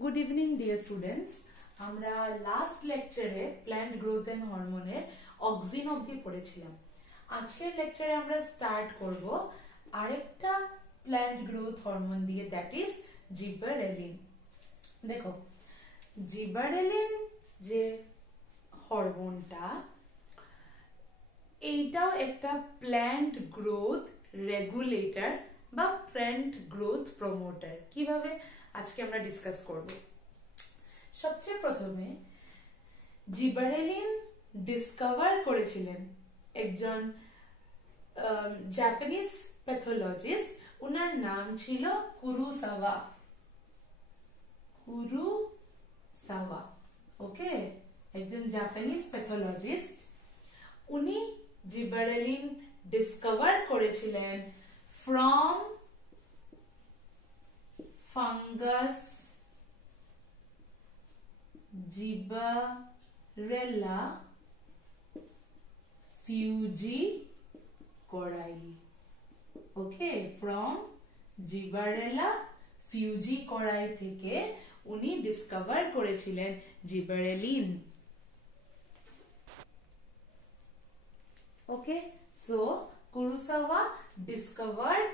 Good evening dear students. আমরা last লেকচারে plant growth and হরমোনের অক্সিন অবধি পড়েছিলাম। আজকের লেকচারে আমরা স্টার্ট করব আরেকটা প্ল্যান্ট গ্রোথ হরমোন দিয়ে, দ্যাট ইজ জিবারেলিন। দেখো, জিবারেলিন যে হরমোনটা, এইটাও একটা প্ল্যান্ট গ্রোথ রেগুলেটর বা প্ল্যান্ট গ্রোথ প্রমোটার। কিভাবে আজকে আমরা ডিসকাস করব। সবচেয়ে প্রথমে জিবারেলিন ডিসকভার করেছিলেন একজন জাপানিজ প্যাথোলজিস্ট, ওনার নাম ছিল কুরোসাওয়া। ওকে, একজন জাপানিজ প্যাথোলজিস্ট। উনি জিবারেলিন ডিসকভার করেছিলেন ফ্রম ফাঙ্গাস জিবারেলা ফিউজিকোরাই। ওকে, ফ্রম জিবারেলা ফিউজিকোরাই থেকে উনি ডিসকভার করেছিলেন জিবারেলিন। ওকে, so Kurosawa discovered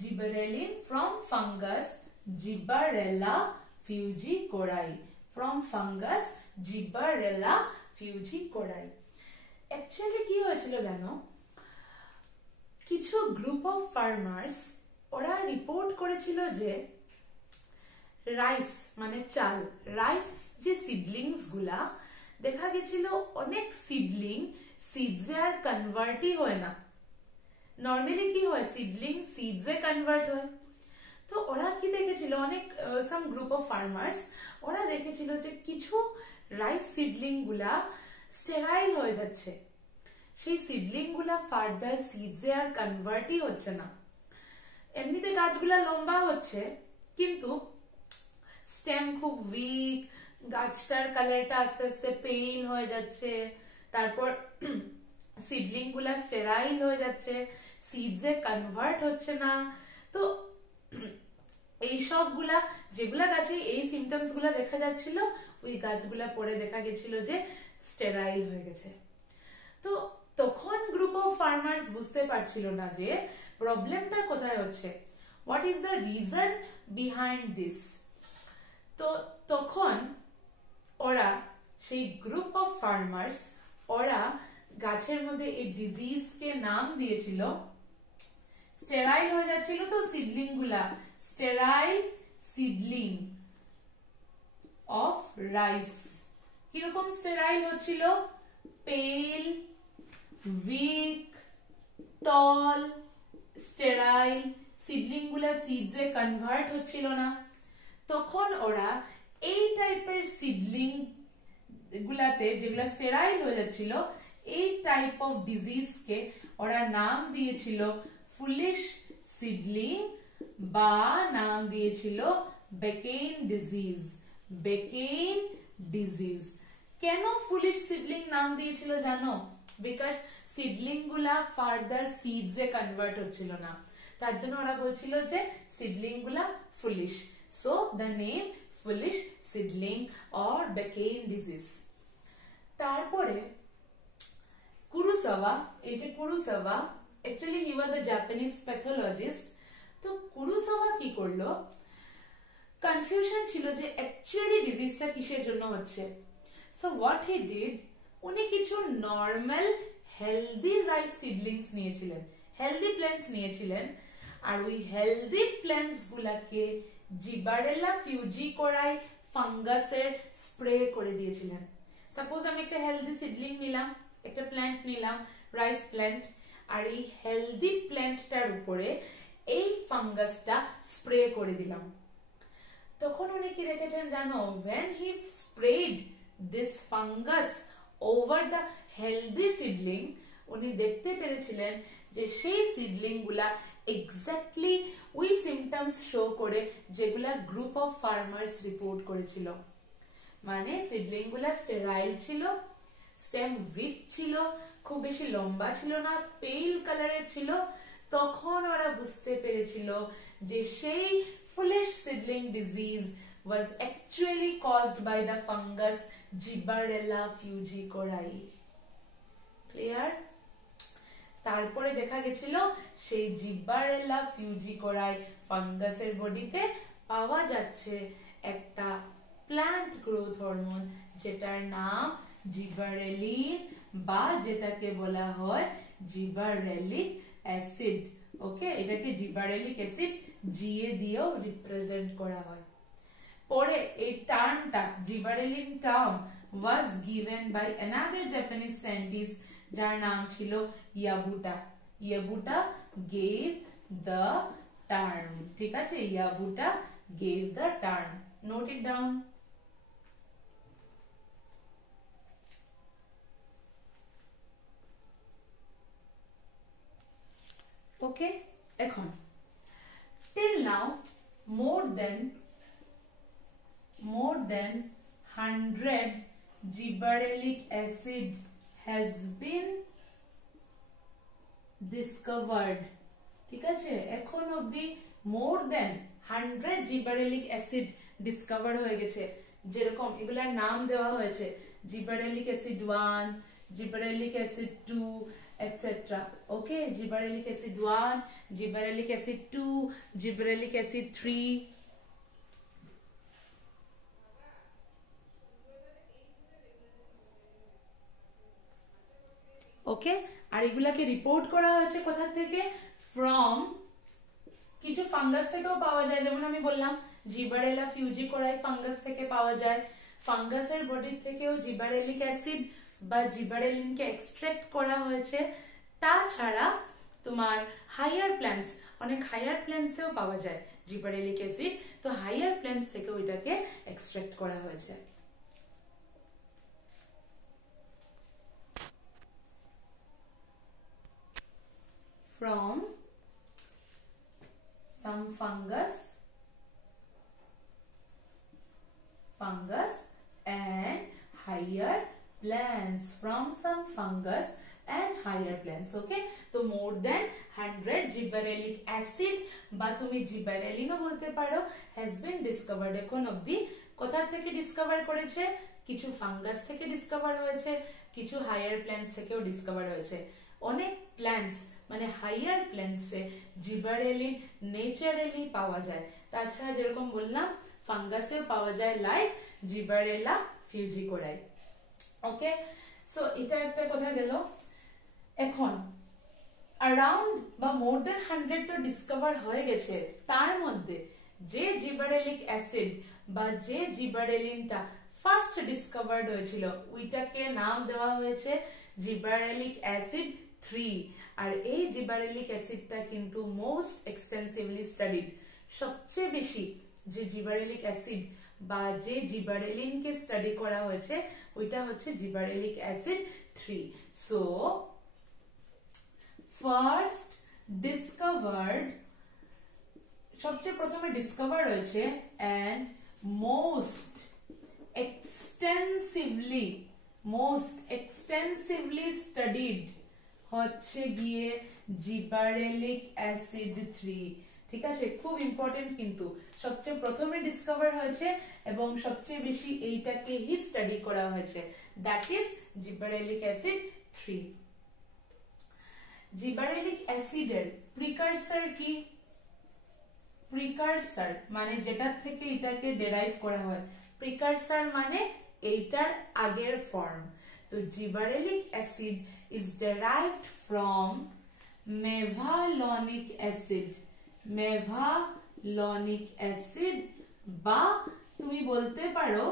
gibberellin from fungus Gibberella fujikori. Actually কি হয়েছিল জানো, কিছু গ্রুপ অফ ফার্মার্স ওরা রিপোর্ট করেছিল যে রাইস মানে চাল, রাইস যে সিডলিংস গুলা দেখা গেছিল অনেক সিডলিং সিডসে আর কনভার্টই হয় না। নর্মালি কি হয়, সিডলিং সিডসে কনভার্ট হয়। তো ওরা কি দেখেছিল, অনেক সাম গ্রুপ অফ ফার্মার্স ওরা দেখেছিল যে কিছু রাইস সিডলিং গুলা স্টেরাইল হয়ে যাচ্ছে, সেই সিডলিং গুলা ফার্দার সিডসে আর কনভার্টই হচ্ছে না। এমনিতে গাছগুলা লম্বা হচ্ছে কিন্তু স্টেম খুব উইক, গাছটার কালারটা আস্তে আস্তে পেল হয়ে যাচ্ছে, তারপর সিডলিং গুলা স্টেরাইল হয়ে যাচ্ছে, সিডসে কনভার্ট হচ্ছে না। তো এই সবগুলা যেগুলা গাছে এই সিমটমস গুলা দেখা যাচ্ছিল, ওই গাছগুলা পরে দেখা গেছিল যে স্টেরাইল হয়ে গেছে। তো তখন গ্রুপ অফ ফার্মার্স বুঝতে পারছিল না যে প্রবলেমটা কোথায় হচ্ছে, what is the reason behind this. তো তখন ওরা, সেই গ্রুপ অফ ফার্মার্স, ওরা গাছের মধ্যে এই ডিজিজকে নাম দিয়েছিল, স্টেরাইল হয়ে যাচ্ছিল তো সিডলিং গুলা, স্টেরাইল সিডলিং অফ রাইস। কিরকম স্টেরাইল হচ্ছিল, পেল, উইক, টল, স্টেরাইল, সিডলিং গুলা সিডসে কনভার্ট হচ্ছিল না। তখন ওরা এই টাইপের সিডলিং গুলাতে যেগুলা স্টেরাইল হয়ে যাচ্ছিল, এই টাইপ অফ ডিজিজকে ওরা নাম দিয়েছিল ফুলিশ সিডলিং বা নাম দিয়েছিল বেকেইন ডিজিজ। বেকেইন ডিজিজ কেন ফুলিশ সিডলিং নাম দিয়েছিল জানো? বিকজ সিডলিং গুলা ফার্দার সিডসে কনভার্ট হচ্ছিল না, তার জন্য ওরা বলছিল যে সিডলিং গুলা foolish. So the name foolish seedling or bakanae disease. তারপরে কুরোসাওয়া, এই যে Kurosawa, actually he was a Japanese pathologist. তো কুরোসাওয়া কি করলো, কনফিউশন ছিল যে অ্যাকচুয়ালি ডিজিজটা কিসের জন্য হচ্ছে। সো হোয়াট হি ডিড, উনি কিছু নরমাল হেলদি রাইস সিডলিংস নিয়েছিলেন, হেলদি প্ল্যান্টস নিয়েছিলেন, আর ওই হেলদি প্ল্যান্টস গুলাকে জিবারেলা ফিউজিকোরাই ফাঙ্গাসের স্প্রে করে দিয়েছিলেন। সাপোজ আমি একটা হেলদি সিডলিং নিলাম, একটা প্ল্যান্ট নিলাম, রাইস প্ল্যান্ট, আর এই হেলদি প্ল্যান্টটার উপরে এই ফাঙ্গাসটা স্প্রে করে দিলাম। তখন উনি কি দেখেছেন জানো, when he sprayed this fungus over the healthy seedling, উনি দেখতে পেরেছিলেন যে সেই সিডলিং গুলা এক্স্যাক্টলি ওই সিমটমস শো করে যেগুলা গ্রুপ অফ ফার্মার্স রিপোর্ট করেছিল। মানে সিডলিং গুলা স্টেরাইল ছিল, স্টেম উইক ছিল, খুব বেশি লম্বা ছিল না, পেল কালারের ছিল। তখন ওরা বুঝতে পেরেছিল যে সেই foolish seedling disease was actually caused by the fungus Gibberella fugicori. Clear? তারপরে দেখা গেছিল সেই জিবারেলা ফিউজিকোরাই ফাঙ্গাসের বডিতে পাওয়া যাচ্ছে একটা প্ল্যান্ট গ্রোথ হরমোন যেটার নাম জিবারেলিন বা যেটাকে বলা হয় জিবারেলিক অ্যাসিড। ওকে, এটাকে জিবারেলিক অ্যাসিড জিএ দিয়েও রিপ্রেজেন্ট করা হয়। পরে এই টার্মটা gibberellin term was given by another Japanese scientist যার নাম ছিল ইয়াবুটা। ইয়াবুটা gave the term, ঠিক আছে, ইয়াবুটা gave the term. Note it down. Okay, এখন till now more than 100 gibberellic acid has been discovered, ঠিক আছে, এখন অবধি more than 100 gibberellic acid discover হয়ে গেছে। যেরকম এগুলার নাম দেওয়া হয়েছে gibberellic acid 1, gibberellic acid 2, etc. Okay, gibberellic acid 1, gibberellic acid 2, gibberellic acid 3. ওকে, আর এগুলাকে রিপোর্ট করা হয়েছে কোথা থেকে? ফ্রম কিছু ফাঙ্গাস থেকেও পাওয়া যায়, যেমন আমি বললাম জিবারেলা ফিউজিকোরাই ফাঙ্গাস থেকে পাওয়া যায়। ফাঙ্গাসের বডি থেকেও জিবারেলিক অ্যাসিড বা জিবারেলিনকে এক্সট্রাক্ট করা হয়েছে। তাছাড়া তোমার হায়ার প্ল্যান্টস, অনেক হায়ার প্ল্যান্টসেও পাওয়া যায় জিবারেলিক অ্যাসিড, তো হায়ার প্ল্যান্টস থেকে ওইটাকে এক্সট্রাক্ট করা হয়েছে। From some fungus and higher plants, from some fungus and higher plants. Okay, তো more than 100 gibberellic acid বা তুমি জিবারেলিনও বলতে পারো has been discovered। এখন অবধি কোথা থেকে ডিসকভার করেছে? কিছু ফাঙ্গাস থেকে ডিসকভার হয়েছে, কিছু হায়ার প্ল্যান্টস থেকেও ডিসকভার হয়েছে। অনেক প্ল্যান্টস মানে হাইয়ার প্ল্যান্টসে জিবারেলিন নেচারালি পাওয়া যায়। তাছাড়া যেরকম বললাম ফাঙ্গাসেও পাওয়া যায়, লাইক জিবারেলা ফিউজিকোরাই। ওকে, সো এটা একটা কথা গেল। এখন अराउंड বা মোর দেন 100 তো ডিসকভার হয়ে গেছে, তার মধ্যে যে জিবারেলিক অ্যাসিড বা যে জিবারেলিনটা ফার্স্ট ডিসকভার্ড হয়েছিল ওইটাকে নাম দেওয়া হয়েছে জিবারেলিক অ্যাসিড 3। আর এই জিবারেলিক অ্যাসিডটা কিন্তু মোস্ট এক্সটেন্সিভলি স্টাডিড। সবচেয়ে বেশি যে জিবারেলিক অ্যাসিড বা যে জিবারেলিনকে স্টাডি করা হয়েছে ওইটা হচ্ছে জিবারেলিক অ্যাসিড 3। সো ফার্স্ট ডিসকভার্ড, সবচেয়ে প্রথমে ডিসকভার হয়েছে এন্ড মোস্ট এক্সটেন্সিভলি স্টাডিড হচ্ছে গিয়ে জিবারেলিক অ্যাসিড 3। ঠিক আছে, খুব ইম্পর্টেন্ট, কিন্তু সবচেয়ে প্রথমে ডিসকভার হয়েছে এবং সবচেয়ে বেশি এইটাকে হি স্টাডি করা হয়েছে, দ্যাট ইজ জিবারেলিক অ্যাসিড 3। জিবারেলিক অ্যাসিডের প্রিকারসর কি? প্রিকারসর মানে যেটা থেকে এটাকে ডেরাইভ করা হয়, প্রিকারসর মানে এইটার আগের ফর্ম। তো জিবারেলিক acid is derived from mevalonic acid বা তুমি বলতে পারো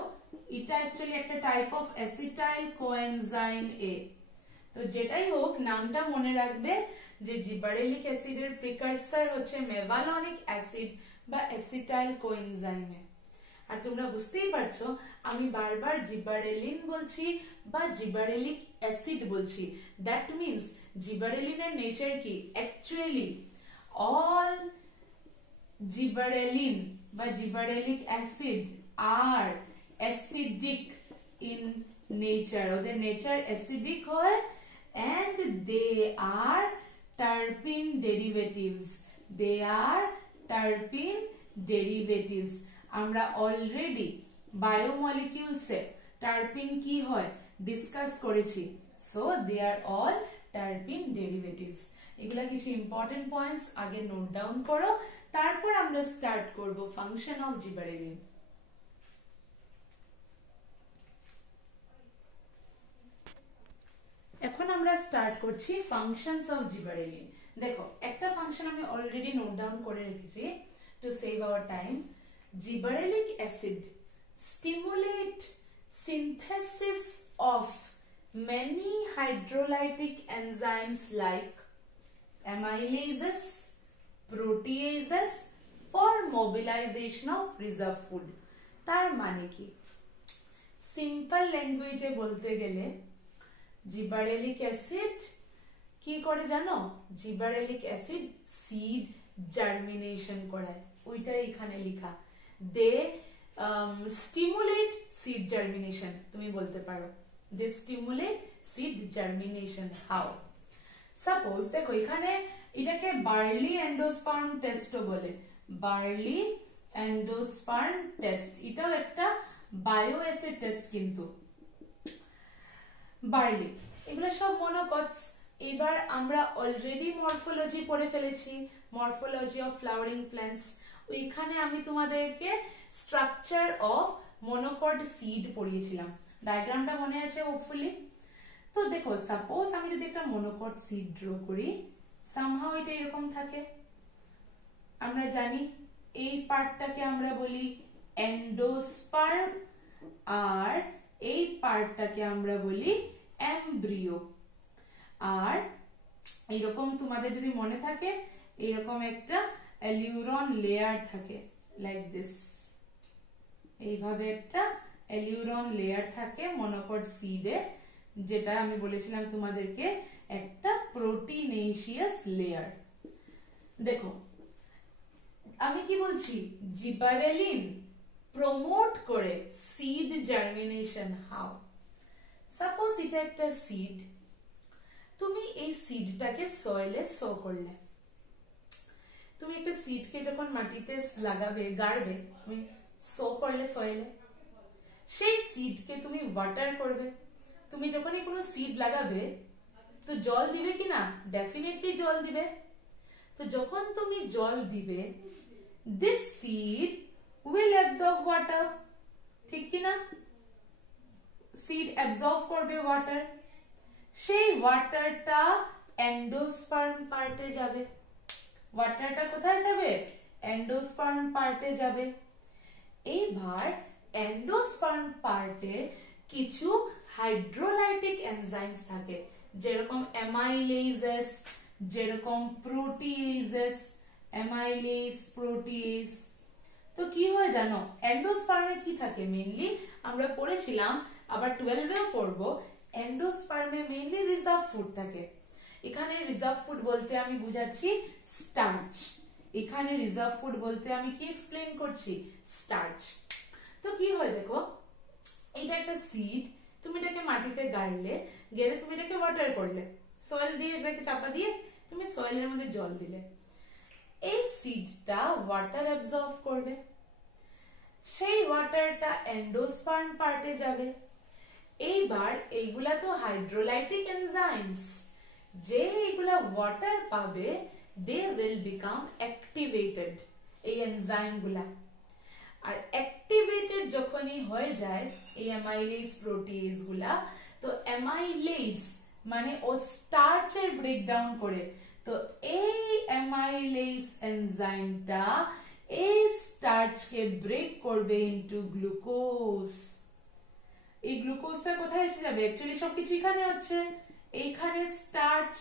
এটা অ্যাকচুয়ালি একটা টাইপ অফ অ্যাসিটাইল কোএনজাইম এ। তো যেটাই হোক নামটা মনে রাখবে যে জিবারেলিক অ্যাসিডের প্রিকারসর হচ্ছে মেভালনিক অ্যাসিড বা অ্যাসিটাইল কোএনজাইম এ। আর তোমরা বুঝতেই পারছো আমি বারবার জিবারেলিন বলছি বা জিবারেলিক অ্যাসিড বলছি, দ্যাট মিন্স জিবারেলিনের নেচার কি? অ্যাকচুয়ালি অল জিবারেলিন বা gibberellic acid are acidic in nature, ওদের নেচার অ্যাসিডিক হয় and they are terpene derivatives, derivatives. আমরা অলরেডি বায়োমলিকিউলসে টার্পিন কি হয় ডিসকাস করেছি। So they are all terpene derivatives. এগুলা কিছু ইম্পর্টেন্ট পয়েন্টস, আগে নোট ডাউন করো, তারপর আমরা স্টার্ট করব ফাংশন অফ জিবারেলিন। এখন আমরা স্টার্ট করছি ফাংশনস অফ জিবারেলিন। দেখো একটা ফাংশন আমি অলরেডি নোট ডাউন করে রেখেছি to save our time. Gibberellic acid stimulate synthesis of many hydrolytic enzymes like amylases, proteases for mobilization of reserve food। তার মানে কি, সিম্পল ল্যাঙ্গুয়েজে বলতে গেলে জিবারেলিক অ্যাসিড কি করে জানো? জিবারেলিক অ্যাসিড সিড জার্মিনেশন করায়, ওইটাই এখানে লেখা। দে স্টিমুলেট সিড জার্মিনেশন, তুমি বলতে পারো they stimulate seed germination. how? suppose দেখো এখানে এটাকে বার্লি এন্ডোস্পার্ম টেস্টও বলে, বার্লি এন্ডোস্পার্ম টেস্ট, এটাও একটা বায়ো অ্যাসিড টেস্ট। কিন্তু বার্লি এগুলো সব মনোকটস। এবার আমরা অলরেডি মরফোলজি পড়ে ফেলেছি, মরফোলজি অফ ফ্লাওয়ারিং প্ল্যান্টস। ওইখানে আমি তোমাদেরকে স্ট্রাকচার অফ মনোকট সিড পড়িয়েছিলাম, ডায়াগ্রামটা মনে আছে হোপফুলি। তো দেখো সাপোজ আমি যদি একটা মনোকট সিড ড্র করি, সামহাউ এটা এরকম থাকে। আমরা জানি এই পার্টটাকে আমরা বলি এন্ডোস্পার্ম, আর এই পার্টটাকে আমরা বলি এমব্রিও। আর এরকম তোমাদের যদি মনে থাকে এরকম একটা অ্যালিউরন লেয়ার থাকে, লাইক দিস, এইভাবে একটা অ্যালিউরন লেয়ার থাকে মনোকট সিডে, যেটা আমি বলেছিলাম তোমাদেরকে একটা প্রোটিনেশিয়াস লেয়ার। দেখো আমি কি বলছি, জিবারেলিন প্রমোট করে সিড জার্মিনেশন। হাউ? সাপোজ এটা একটা সিড, তুমি এই সিডটাকে সয়েলে সো করলে। তুমি একটা সিডকে যখন মাটিতে লাগাবে, গাড়বে, তুমি সো করলে সয়েলে, সেই সিডকে তুমি ওয়াটার করবে। তুমি যখনই কোনো সিড লাগাবে তো জল দিবে কিনা? ডেফিনেটলি জল দিবে। তো যখন তুমি জল দিবে, this seed will absorb water, ঠিক কিনা? সিড অ্যাবজর্ব করবে ওয়াটার, সেই ওয়াটারটা এন্ডোস্পার্ম পার্টে যাবে। ওয়াটারটা কোথায় যাবে? এন্ডোস্পার্ম পার্টে যাবে। এইবার এন্ডোস্পার্ম পার্টে কিছু হাইড্রোলাইটিক এনজাইমস থাকে, যেরকম অ্যামাইলেজেস, যেরকম প্রোটিয়েজেস, অ্যামাইলেজ, প্রোটিয়েজ। তো কি হয় জানো, এন্ডোস্পার্মে কি থাকে মেইনলি আমরা পড়েছিলাম, আবার 12এও পড়ব, এন্ডোস্পার্মে মেইনলি রিজার্ভ ফুড থাকে। এখানে রিজার্ভ ফুড বলতে আমি বুঝাচ্ছি স্টার্চ। এখানে রিজার্ভ ফুড বলতে আমি কি এক্সপ্লেইন করছি? স্টার্চ। তো কি হয় দেখো, এটা একটা সিড, তুমি এটাকে মাটিতে গাড়লে, গেলে তুমি এটাকে ওয়াটার করলে, সয়েল দিয়ে এটাকে চাপা দিয়ে তুমি সয়েলের মধ্যে জল দিলে, এই সিডটা ওয়াটার অ্যাবজর্ব করবে, সেই ওয়াটারটা এন্ডোস্পার্ম পার্টে যাবে। এইবার এইগুলা তো হাইড্রোলাইটিক এনজাইমস, যে এইগুলা ওয়াটার পাবে, দে উইল বিকাম অ্যাক্টিভেটেড, এই এনজাইম গুলা। আর অ্যাক্টিভেটেড যখনই হয়ে যায় এই অ্যামাইলেজ প্রোটিয়েজ গুলা, তো অ্যামাইলেজ মানে ও স্টার্চের ব্রেকডাউন করে, তো এই অ্যামাইলেজ এনজাইমটা এই স্টার্চকে ব্রেক করবে ইনটু গ্লুকোজ। এই গ্লুকোজটা কোথায় এসে যাবে? অ্যাকচুয়ালি সবকিছু এখানে হচ্ছে, এইখানে স্টার্চ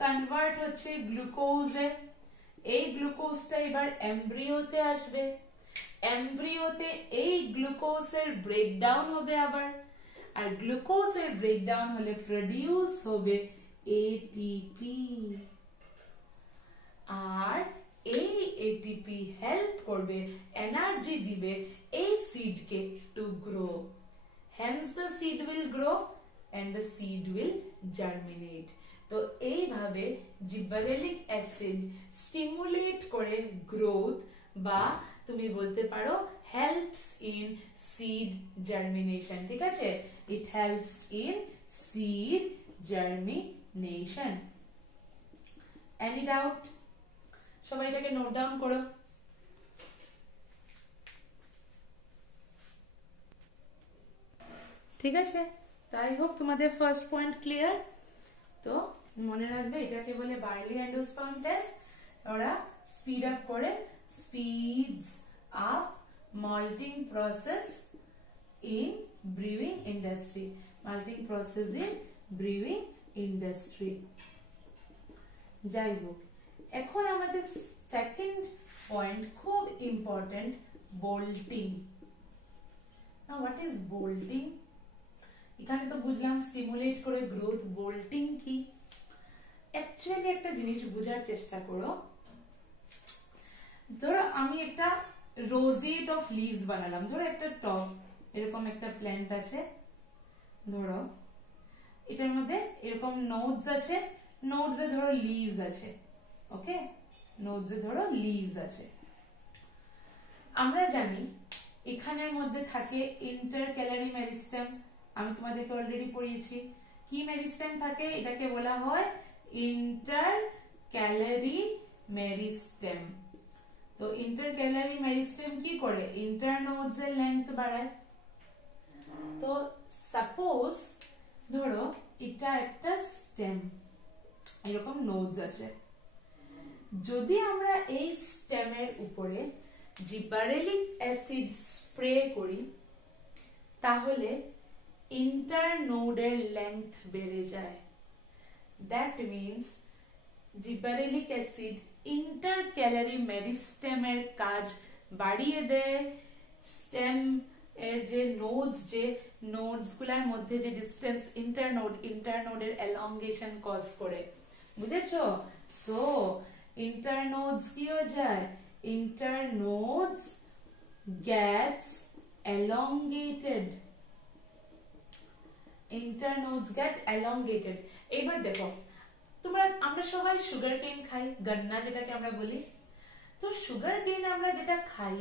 কনভার্ট হচ্ছে গ্লুকোজে, এই গ্লুকোজটা এবার এমব্রিওতে আসবে, এমব্রিওতে এই গ্লুকোজের ব্রেকডাউন হবে আবার, আর গ্লুকোজের ব্রেকডাউন হলে প্রডিউস হবে এটিপি, আর এই এটিপি হেল্প করবে, এনার্জি দিবে এই সিডকে to grow. Hence the seed will grow and the seed will germinate. তো এইভাবে জিবারেলিক অ্যাসিড স্টিমুলেট করে গ্রোথ বা তুমি বলতে পারো helps in seed germination, ঠিক আছে? It helps in seed germination. Any doubt? সবাই এটাকে নোট ডাউন করো। ঠিক আছে, তাই হোক তোমাদের ফার্স্ট পয়েন্ট ক্লিয়ার। তো মনে রাখবে এটাকে বলে বার্লি এন্ডোস্পার্ম টেস্ট। ওরা স্পিড আপ করে, speeds up malting process in brewing industry, malting process in brewing industry। যাই হোক, এখন আমাদের সেকেন্ড পয়েন্ট খুব important, bolting. Now what is bolting? এখানে তো বুঝলাম স্টিমুলেট করে গ্রোথ, বোল্টিং কি? অ্যাকচুয়ালি একটা জিনিস বোঝার চেষ্টা করো। ধরো আমি একটা রোজেট অফ লিভস বানালাম। ধরো একটা টব, এরকম একটা প্ল্যান্ট আছে, ধরো এটার মধ্যে এরকম নোডস আছে, নোডস এ ধরো লিভস আছে, ওকে, নোডস এ ধরো লিভস আছে। আমরা জানি এখানের মধ্যে থাকে ইন্টারক্যালারি মেরিস্টেম। আমি তোমাদেরকে অলরেডি পড়িয়েছি কি মেরিস্টেম থাকে, এটাকে বলা হয় ইন্টারক্যালারি মেরিস্টেম। তো ইন্টারক্যালারি মেরিস্টেম কি করে? ইন্টারনোডস এর লেন্থ বাড়ায়। তো সাপোজ ধরো এটা একটা স্টেম, এরকম নোডস আছে। যদি আমরা এই স্টেমের উপরে জিবারেলিক অ্যাসিড স্প্রে করি তাহলে ইন্টারনোডের লেন্থ বেড়ে যায়। দ্যাট মিনস জিবারেলিক অ্যাসিড ইন্টারক্যালারি মেরিস্টেমের কাজ বাড়িয়ে দেয়। স্টেম এর যে নোডস গুলার মধ্যে যে ডিস্টেন্স ইন্টারনোডের এলংগেশন কজ করে, বুঝেছো? সো ইন্টারনোডস কি হয়ে যায়? ইন্টারনোডস Gates elongated, internodes get elongated। এবার দেখো আমরা সবাই সুগার কেন খাই, গন্না যেটাকে আমরা বলি। তো সুগার কেন আমরা যেটা খাই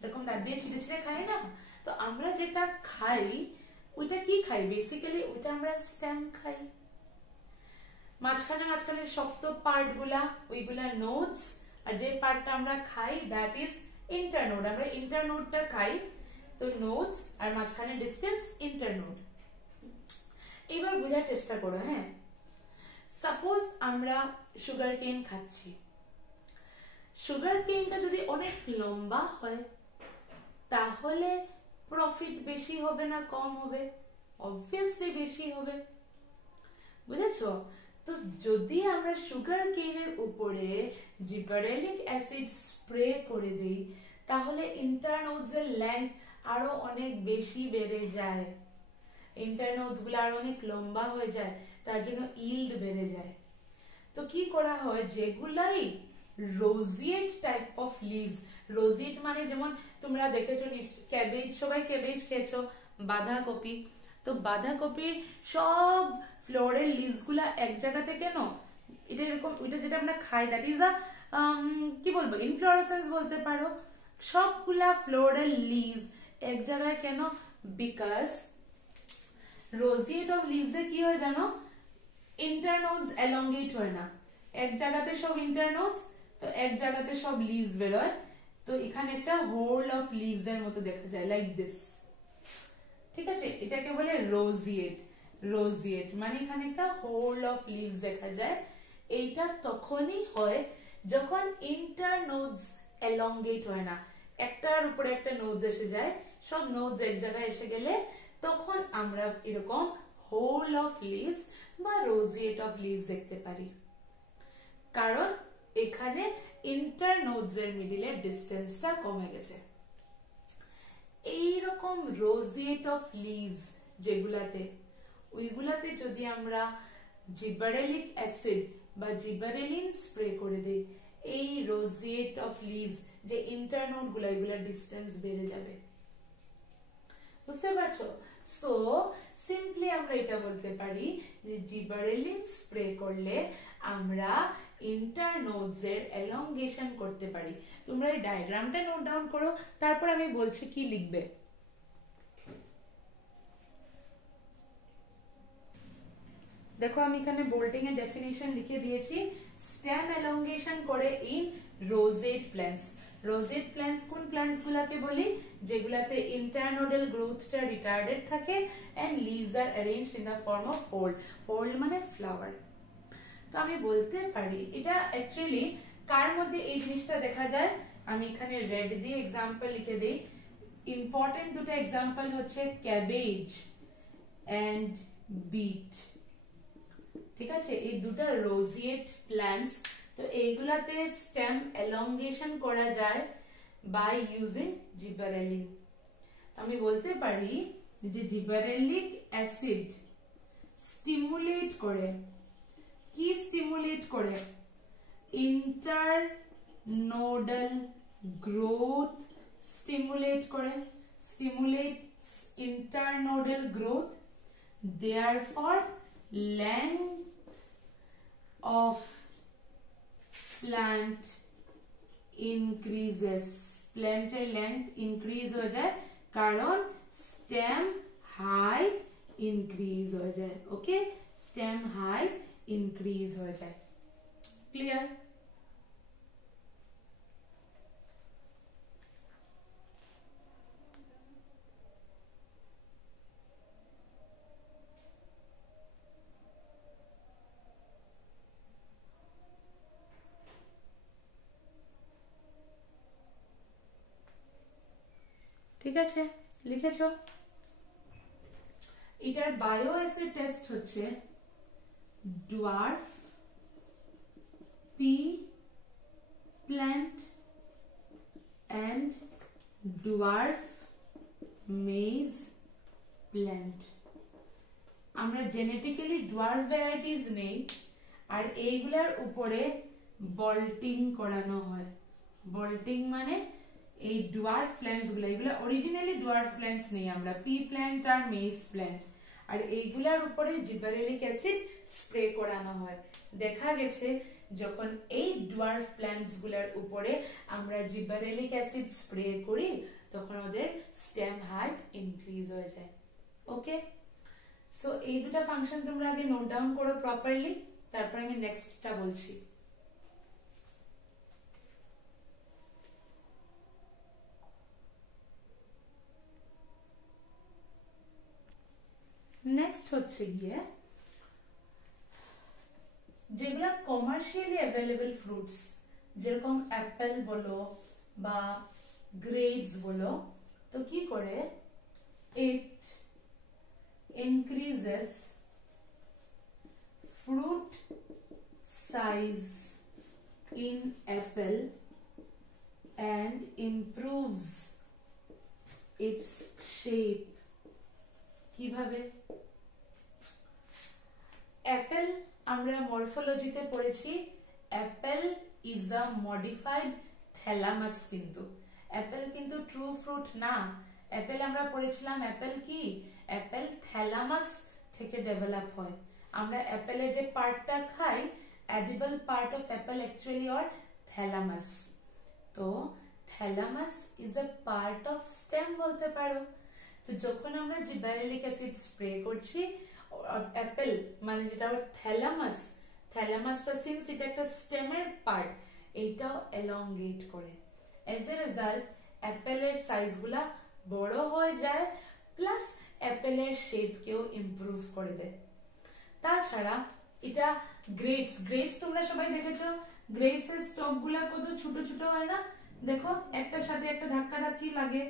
এরকম দাঁত দিয়ে ছিঁড়ে ছিঁড়ে খাই না? তো আমরা যেটা খাই ওইটা কি খাই? বেসিক্যালি ওইটা আমরা স্টেম খাই। মাঝখানে শক্ত পার্ট গুলা ওইগুলা নোডস, আর যে পার্টটা আমরা খাই দ্যাট ইজ ইন্টারনোড। আমরা ইন্টারনোডটা খাই, তো নোডস আর মাঝখানে ডিস্টেন্স ইন্টারনোড। এবার বোঝার চেষ্টা করো। হ্যাঁ, সাপোজ আমরা সুগার কেন খাচ্ছি। সুগার কেনটা যদি অনেক লম্বা হয় তাহলে প্রফিট বেশি হবে না কম হবে? অবভিয়াসলি বেশি হবে, বুঝেছো? তো যদি আমরা সুগার কেনের উপরে জিবারেলিক অ্যাসিড স্প্রে করে দেই তাহলে ইন্টারনোডস এর লেন্থ আরো অনেক বেশি বেড়ে যায়, ইন্টারনোডস গুলো আরো অনেক লম্বা হয়ে যায়, তার জন্য ইল্ড বেড়ে যায়। তো কি করা হয়, যেগুলাই রোজিয়েট টাইপ অফ লিভস, রোজিয়েট মানে যেমন তোমরা দেখেছো ক্যাবেজ, সবাই ক্যাবেজ খেয়েছো, বাঁধাকপি। তো বাঁধাকপির সব ফ্লোরের লিভস গুলা এক জায়গাতে কেন? এটা এরকম, ওইটা যেটা আমরা খাই দ্যাট ইজ আ কি বলবো, ইনফ্লোরেসেন্স বলতে পারো। সবগুলা ফ্লোরের লিভস এক জায়গায় কেন? বিকজ রোজিয়েট অফ লিভস এ কি হয় জানো? ইন্টারনোডস এলংগেট হয় না, এক জায়গাতে সব ইন্টারনোডস, তো এক জায়গাতে সব লিভস বেরোয়। তো এখানে একটা হোল অফ লিভস এর মতো দেখা যায়, লাইক দিস। ঠিক আছে, এটাকে বলে রোজিয়েট। রোজিয়েট মানে এখানে একটা হোল অফ লিভস দেখা যায়। এইটা তখনই হয় যখন ইন্টারনোডস এলংগেট হয় না, একটার উপরে একটা নোডস এসে যায়, সব নোডস এক জায়গায় এসে গেলে তখন আমরা এরকম হোল অফ লিভস বা রোজিয়েট অফ লিভস দেখতে পারি, কারণ এখানে ইন্টারনোডস এর মিডিলের ডিস্টেন্সটা কমে গেছে। এইরকম রোজিয়েট অফ লিভস যেগুলাতে, ওইগুলাতে যদি আমরা জিবারেলিক অ্যাসিড বা জিবারেলিন স্প্রে করে দিই, এই রোজিয়েট অফ লিভস যে ইন্টারনোড গুলা, এগুলার ডিস্টেন্স বেড়ে যাবে, বুঝতে পারছো? সো সিম্পলি আমরা এটা বলতে পারি যে জিবারেলিন স্প্রে করলে আমরা ইন্টারনোডস এর এলংগেশন করতে পারি। তোমরা এই ডায়াগ্রামটা নোট ডাউন করো, তারপর আমি বলছি কি লিখবে। দেখো আমি এখানে বোল্টিং এর ডেফিনিশন লিখে দিয়েছি। স্টেম এলংগেশন করে in rosette plants. Rosette plants কোন প্ল্যান্টস গুলাকে বলি? যেগুলাতে ইন্টারনোডাল গ্রোথটা রিটার্ডেড থাকে and leaves are arranged in the form of whorl. Whorl মানে ফ্লাওয়ার। তো আমি বলতে পারি এটা অ্যাকচুয়ালি কার মধ্যে এই জিনিসটা দেখা যায়। আমি এখানে রেড দিয়ে এক্সাম্পল লিখে দিই। ইম্পর্টেন্ট দুটো এক্সাম্পল হচ্ছে ক্যাবেজ এন্ড বিট। ঠিক আছে, এই দুটো রোজিয়েট প্ল্যান্টস। তো এইগুলাতে স্টেম এলংগেশন করা যায় বাই ইউজিং জিবারেলিন। আমি বলতে পারি যে জিবারেলিক অ্যাসিড স্টিমুলেট করে, কি স্টিমুলেট করে? ইন্টারনোডাল গ্রোথ স্টিমুলেট করে, stimulates internodal growth, therefore length of plant increases, plant এর length increase হয়ে যায় কারণ stem height increase হয়ে যায়। ওকে, stem height increase হয়ে যায়। ক্লিয়ার? ঠিক আছে, লিখেছো? এটার বায়ো অ্যাসিড টেস্ট হচ্ছে dwarf pea plant and dwarf maize plant. আমরা জেনেটিক্যালি ডোয়ার্ফ ভ্যারাইটিস নেই, আর এইগুলার উপরে বল্টিং করানো হয়। বল্টিং মানে এই ডোয়ার্ফ প্ল্যান্টস গুলো, এগুলো অরিজিনালি ডোয়ার্ফ প্ল্যান্টস নেই, আমরা পি প্ল্যান্ট আর মেজ প্ল্যান্ট, আর এইগুলার উপরে জিবারেলিক অ্যাসিড স্প্রে করানো হয়। দেখা গেছে যখন এই ডোয়ার্ফ প্ল্যান্টস গুলার উপরে আমরা জিবারেলিক অ্যাসিড স্প্রে করি তখন ওদের স্টেম হাইট ইনক্রিজ হয়ে যায়। ওকে, সো এই দুটো ফাংশন তোমরা আগে নোট ডাউন করো প্রপারলি, তারপর আমি নেক্সটটা বলছি। নেক্সট হচ্ছে গিয়ে যেগুলা কমার্শিয়ালি অ্যাভেলেবল ফ্রুটস, যেরকম অ্যাপেল বলো বা গ্রেপস বলো, তো কি করে? ইট increases fruit size in apple and improves its shape। কিভাবে? অ্যাপেল আমরা মরফোলজিতে পড়েছি, Apple is a modified thalamus. কিন্তু অ্যাপেল কিন্তু ট্রু ফ্রুট না। অ্যাপেল আমরা পড়েছিলাম অ্যাপেল কি? অ্যাপেল থ্যালামাস থেকে ডেভেলপ হয়। আমরা অ্যাপেলের যে পার্টটা খাই, edible part of apple actually or thalamus. তো thalamus is a part of stem বলতে পারো। তো যখন আমরা জিবারেলিক অ্যাসিড স্প্রে করছি অ্যাপেল মানে যেটা থ্যালামাস, থ্যালামাসটা সিন্স এটা একটা স্টেমের পার্ট, এইটাও এলংগেট করে। এজ এ রেজাল্ট অ্যাপেলের সাইজগুলা বড় হয়ে যায়, প্লাস অ্যাপেলের শেপকেও ইমপ্রুভ করে দেয়। তাছাড়া এটা গ্রেপস, গ্রেপস তোমরা সবাই দেখেছো, গ্রেপস এর স্টক গুলা কত ছোট ছোট হয় না? দেখো একটার সাথে একটা ধাক্কা ধাক্কি লাগে।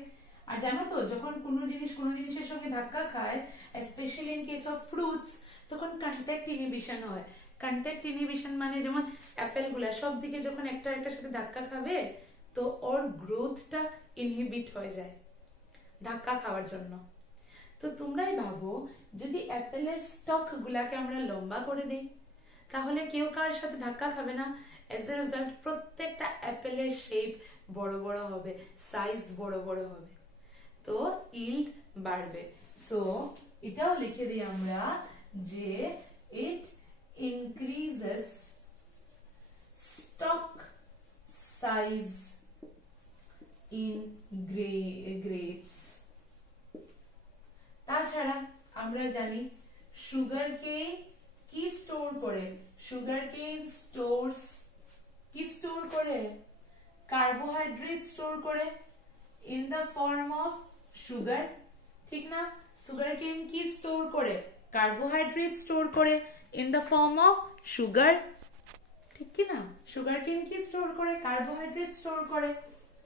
আর জানো তো যখন কোনো জিনিস কোনো জিনিসের সঙ্গে ধাক্কা খায়, specially in case of fruits, তখন কন্ট্যাক্ট ইনহিবিশন হয়। কন্ট্যাক্ট ইনহিবিশন মানে যেমন অ্যাপেল গুলা সব দিকে যখন একটা একটার সাথে ধাক্কা খাবে তো ওর গ্রোথটা ইনহিবিট হয়ে যায় ধাক্কা খাওয়ার জন্য। তো তোমরাই ভাবো যদি অ্যাপেলের স্টক গুলাকে আমরা লম্বা করে দিই তাহলে কেউ কার সাথে ধাক্কা খাবে না। এজ এ রেজাল্ট প্রত্যেকটা অ্যাপেলের শেপ বড় বড় হবে, সাইজ বড় বড় হবে। তো ইল্ড বাড়বে। সো এটাও লিখে দিই আমরা যে it increases stock size in grapes. তাছাড়া আমরা জানি সুগার কেন কি স্টোর করে, সুগার কেন স্টোরস কি স্টোর করে, কার্বোহাইড্রেট স্টোর করে in the form of sugar, ঠিক না? সুগার কেন কি স্টোর করে, কার্বোহাইড্রেট স্টোর করে in the form of sugar, ঠিক কি না? সুগার কেন কি স্টোর করে, কার্বোহাইড্রেট স্টোর করে,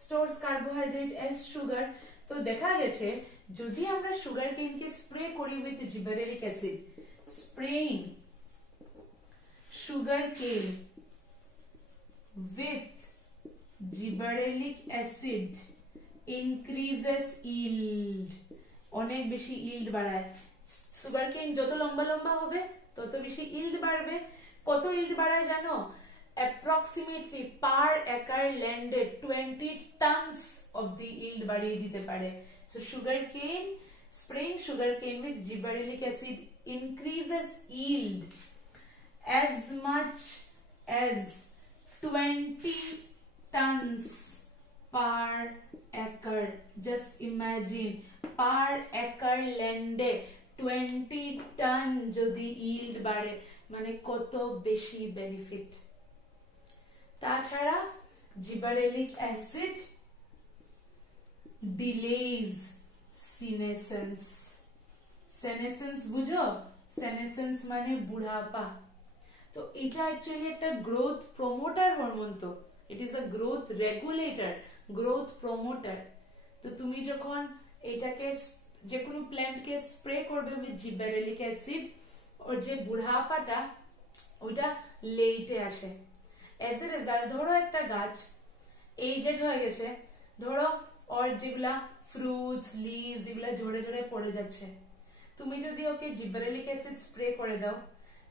স্টোরস কার্বোহাইড্রেট এজ সুগার। তো দেখা গেছে যদি আমরা সুগার কেনকে স্প্রে করি with gibberellic acid, spraying sugar কেন with gibberellic acid increases yield, অনেক বেশি yield বাড়ায়। সুগার কেন যত লম্বা লম্বা হবে তত বেশি yield বাড়বে। কত yield বাড়ায় জানো? approximately per acre landে 20 tons of the yield বাড়িয়ে দিতে পারে। so sugar cane, spraying sugar cane with gibberellic acid increases yield as much as 20 tons per acre. Just imagine per acre land 20 ton যদি yield বাড়ে মানে কত বেশি benefit. তাছাড়া জিবারেলিক acid delays সিনেসেন্স। সেনেসেন্স বুঝো? সেনেসেন্স মানে বুড়াপা। তো এটা অ্যাকচুয়ালি একটা গ্রোথ প্রমোটার হরমোন। তো it is a growth regulator, growth promoter. তো তুমি যখন এটাকে যে কোনো প্ল্যান্টকে স্প্রে করবে উইথ জিবারেলিক অ্যাসিড, ওর যে বুড়াপাটা ওইটা লেটে আসে। এজ এ রেজাল্ট ধরো একটা গাছ এইজেড হয়ে গেছে, ধরো ওর যেগুলা ফ্রুটস লিভস এগুলা ঝরে ঝরে পড়ে যাচ্ছে, তুমি যদি ওকে জিবারেলিক অ্যাসিড স্প্রে করে দাও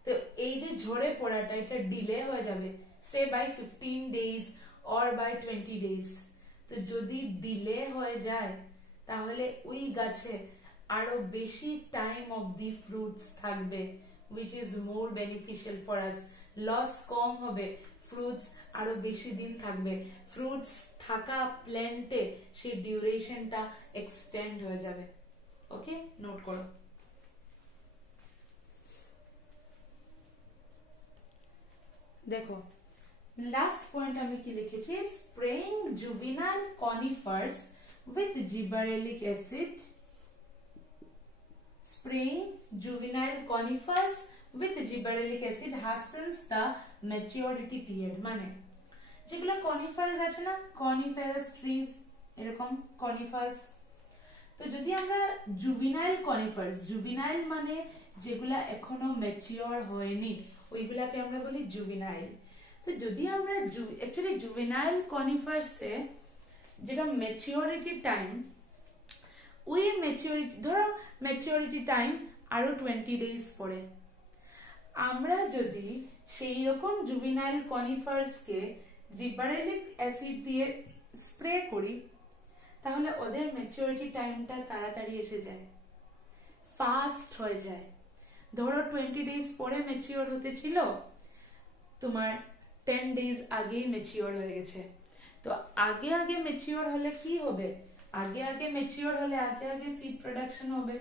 তো এই যে ঝরে পড়াটা এটা ডিলে হয়ে যাবে, say by 15 days or by 20 days। তো যদি ডিলে হয়ে যায় তাহলে ওই গাছে আরো বেশি টাইম অফ দি ফ্রুটস থাকবে, which is more beneficial for us। Loss কম হবে, ফ্রুটস আরো বেশি দিন থাকবে, ফ্রুটস থাকা প্ল্যান্টে সেই ডিউরেশনটা এক্সটেন্ড হয়ে যাবে। ওকে, নোট করো। দেখো লাস্ট পয়েন্ট আমি কি লিখেছি, spraying juvenile conifers with gibberellic acid, spraying juvenile conifers with gibberellic acid hastens the maturity period। মানে যেগুলো কনিফারাস আছে না, কনিফারাস ট্রিজ, এরকম কনিফারাস, তো যদি আমরা জুভিনাইল কনিফার্স, জুভিনাইল মানে যেগুলা এখনো ম্যাচিওর হয়নি ওইগুলাকে আমরা বলি জুভিনাইল। তো যদি আমরা অ্যাকচুয়ালি জুভিনাইল কনিফার্সে যেটা ম্যাচিওরিটি টাইম, ওই ম্যাচিওরিটি ধরো ম্যাচিওরিটি টাইম আরো 20 days পরে, আমরা যদি সেই রকম জুভিনাইল কনিফার্সকে জিবারেলিক অ্যাসিড দিয়ে স্প্রে করি তাহলে ওদের ম্যাচুরিটি টাইমটা তাড়াতাড়ি এসে যায়, ফাস্ট হয়ে যায়। ধরো 20 days পরে ম্যাচিওর হতে ছিল, তোমার 10 days আগেই ম্যাচিওর হয়ে গেছে। তো আগে আগে ম্যাচিওর হলে কি হবে, আগে আগে ম্যাচিওর হলে আগে আগে সিড প্রোডাকশন হবে,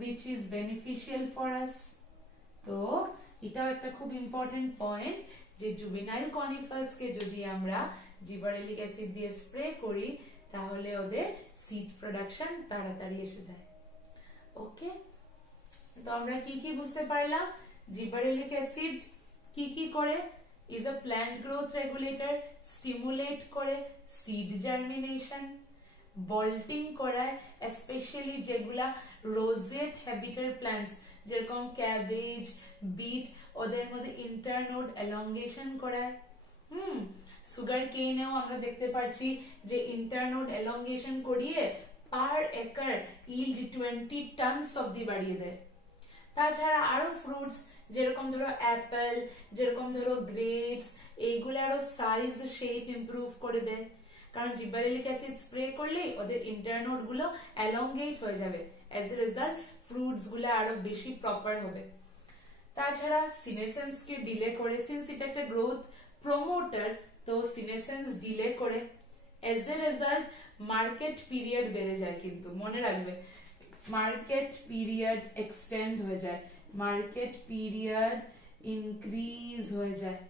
which is beneficial for us। তো এটাও একটা খুব ইম্পর্টেন্ট পয়েন্ট যে জুভিনাইল কনিফার্স কে যদি আমরা জিবারেলিক অ্যাসিড দিয়ে স্প্রে করি তাহলে ওদের সিড প্রোডাকশন তাড়াতাড়ি এসে যায়। ওকে, তো আমরা কি কি বুঝতে পারলাম, জিবারেলিক অ্যাসিড কি কি করে, is a plant growth regulator, stimulate করে সিড জার্মিনেশন, বল্টিং করায় স্পেশালি যেগুলা রোজেট হ্যাবিটার প্ল্যান্টস যেরকম ক্যাবেজ, বিট, ওদের মধ্যে ইন্টারনোড এলংগেশন করায়। সুগার কেনেও আমরা দেখতে পাচ্ছি যে ইন্টারনোড এলংগেশন করিয়ে পার একর ইল্ড 20 tons অব্দি বাড়িয়ে দেয়। তাছাড়া আরো ফ্রুটস যেরকম ধরো অ্যাপেল, যেরকম ধরো গ্রেপস, এইগুলো আরো সাইজ শেপ ইমপ্রুভ করে দেয়। কারণ জিব্বারেলিক অ্যাসিড স্প্রে করলেই ওদের ইন্টারনোড গুলো এলংগেট হয়ে যাবে, অ্যাজ এ রেজাল্ট ফ্রুটস গুলো আরো বেশি প্রপার হবে। তাছাড়া সিনেসেন্স কে ডিলে করে, সিন্স এটা একটা গ্রোথ প্রমোটার, তো সিনেসেন্স ডিলে করে age a result market period বেড়ে যায়। কিন্তু মনে রাখবে মার্কেট পিরিয়ড এক্সটেন্ড হয়ে যায়, মার্কেট পিরিয়ড ইনক্রিজ হয়ে যায়,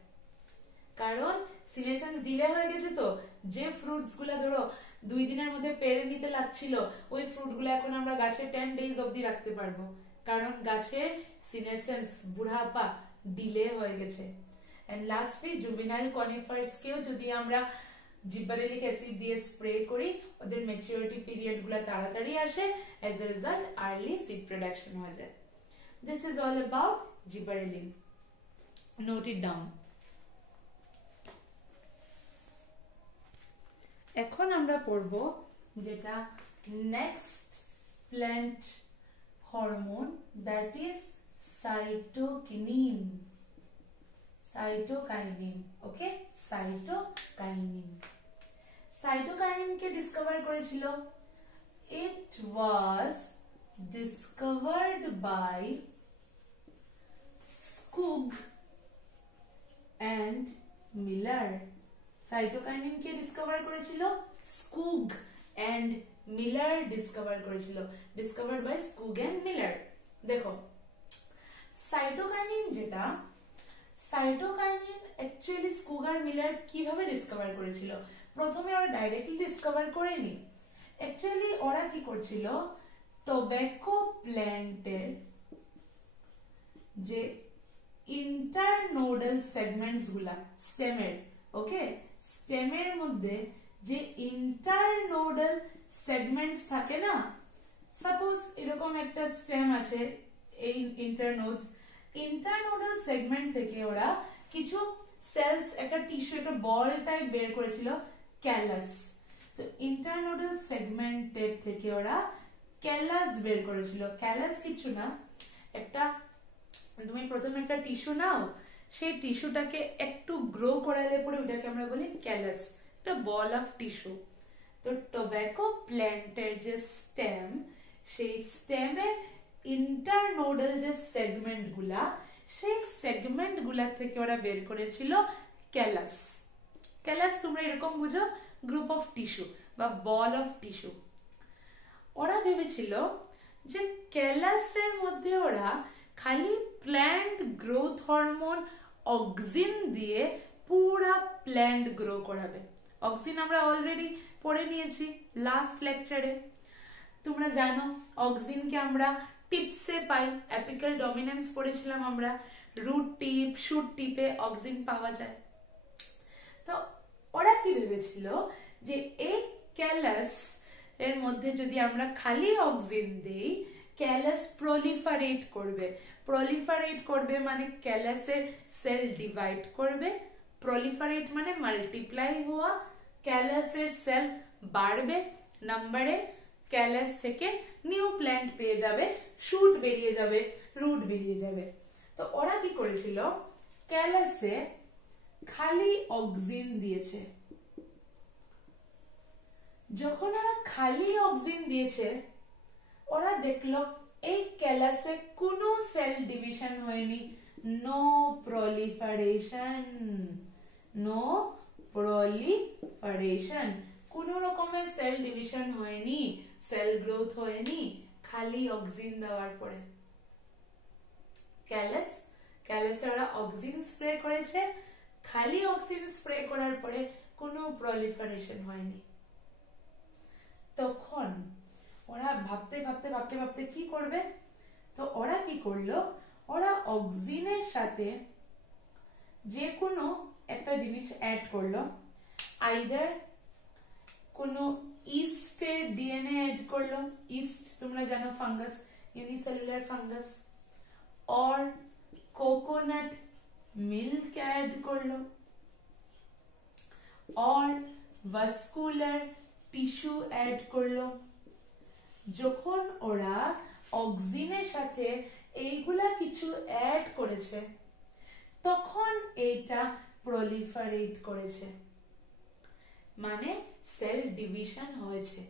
কারণ সিনেসেন্স ডিলে হয়ে গেছে। তো যে ফ্রুটস গুলা ধরো 2 দিনের মধ্যে পেরে নিতে লাগছিল, ওই ফ্রুট গুলো এখন আমরা গাছে 10 days অবধি রাখতে পারবো, কারণ গাছের সিনেসেন্স বুড়াপা ডিলে হয়ে গেছে। এন্ড লাস্টলি জুভেনাইল কনিফার্স কেও যদি আমরা জিব্বারেলিক অ্যাসিড দিয়ে স্প্রে করি, ওদের ম্যাচুরিটি পিরিয়ড গুলো তাড়াতাড়ি আসে, as a result early seed production হয়ে যায়। This is all about gibberellic, note it down. এখন আমরা পড়ব যেটা next plant hormone, that is cytokinin. Cytokinin, okay, cytokinin. Cytokinin কে ডিসকভার করেছিল? It was discovered by Skoog and Miller. Cytokinin কে discover করেছিল? স্কুগ এন্ড মিলার ডিসকভার করেছিল, discovered by Skoog and Miller. দেখো সাইটোকাইনিন যেটা, সাইটোকাইনিন অ্যাকচুয়ালি স্কুগ আর Miller কিভাবে discover করেছিল? প্রথমে ওরা ডাইরেক্টলি ডিসকভার করেনি, অ্যাকচুয়ালি ওরা কি করছিল, টোব্যাকো প্ল্যান্টের যে ইন্টারনোডাল সেগমেন্টস গুলা স্টেমের, ওকে, স্টেমের মধ্যে যে ইন্টারনোডাল সেগমেন্টস থাকে না, সাপোজ এরকম একটা স্টেম আছে, এই ইন্টারনোডাল সেগমেন্ট থেকে ওরা কিছু সেলস, একটা টিস্যু, একটা বল টাইপ বের করেছিল, ক্যালাস। তো ইন্টারনোডাল সেগমেন্টের থেকে ওরা ক্যালাস বের করেছিল। ক্যালাস কিছু না, একটা, তুমি প্রথমে একটা টিস্যু নাও, সেই টিস্যুটাকে একটু গ্রো করালে পরে ওটাকে আমরা বলি ক্যালাস, একটা বল অফ টিস্যু। তো টোব্যাকো প্ল্যান্টের যে স্টেম, সেই স্টেমের ইন্টারনোডাল যে সেগমেন্ট গুলা, সেই সেগমেন্ট গুলা থেকে ওরা বের করেছিল ক্যালাস। ক্যালাস তোমরা এরকম বুঝো, গ্রুপ অফ টিস্যু বা বল অফ টিস্যু। ওরা ভেবেছিল যে ক্যালাসের মধ্যে ওরা খালি প্ল্যান্ট গ্রোথ হরমোন অক্সিন দিয়ে পুরা প্ল্যান্ট গ্রো করাবে। অক্সিন আমরা অলরেডি পড়ে নিয়েছি লাস্ট লেকচারে, তোমরা জানো অক্সিনকে আমরা টিপসে পাই, অ্যাপিক্যাল ডমিনেন্স পড়েছিলাম আমরা, রুট টিপ, শুট টিপে অক্সিন পাওয়া যায়। তো ওরা কি ভেবেছিল যে এই ক্যালাস এর মধ্যে যদি আমরা খালি অক্সিন দেই, ক্যালাস প্রলিফারেট করবে। প্রলিফারেট করবে মানে ক্যালাসের সেল ডিভাইড করবে, প্রলিফারেট মানে মাল্টিপ্লাই হওয়া, ক্যালাসের সেল বাড়বে নাম্বারে, ক্যালাস থেকে নিউ প্ল্যান্ট পেয়ে যাবে, শুট বেরিয়ে যাবে, রুট বেরিয়ে যাবে। তো ওরা কি করেছিল, ক্যালাসে খালি অক্সিন দিয়েছে। যখন ওরা খালি অক্সিন দিয়েছে, ওরা দেখলো এই ক্যালাসে কোনো সেল ডিভিশন হয়নি, নো প্রলিফারেশন, নো প্রলিফারেশন, কোন রকমের সেল ডিভিশন হয়নি, সেল গ্রোথ হয়নি, খালি অক্সিন দেওয়ার পরে। ক্যালাসে ওরা অক্সিন স্প্রে করেছে, খালি অক্সিন স্প্রে করার পরে কোনো প্রলিফারেশন হয়নি। তখন ওরা ভাবতে ভাবতে ভাবতে ভাবতে কি করবে, তো ওরা কি করলো, ওরা অক্সিনের সাথে যে কোনো একটা জিনিস অ্যাড করলো, আইদার কোনো ইস্টের ডিএনএ অ্যাড করলো, ইস্ট তোমরা জানো ফাঙ্গাস, ইউনিসেলুলার ফাঙ্গাস, और কোকোনাট মিল্ক অ্যাড করলো, और ভাস্কুলার টিস্যু অ্যাড করলো। যখন ওরা অক্সিনের সাথে এইগুলা কিছু অ্যাড করেছে, তখন এটা প্রলিফারেট করেছে, মানে সেল ডিভিশন হয়েছে,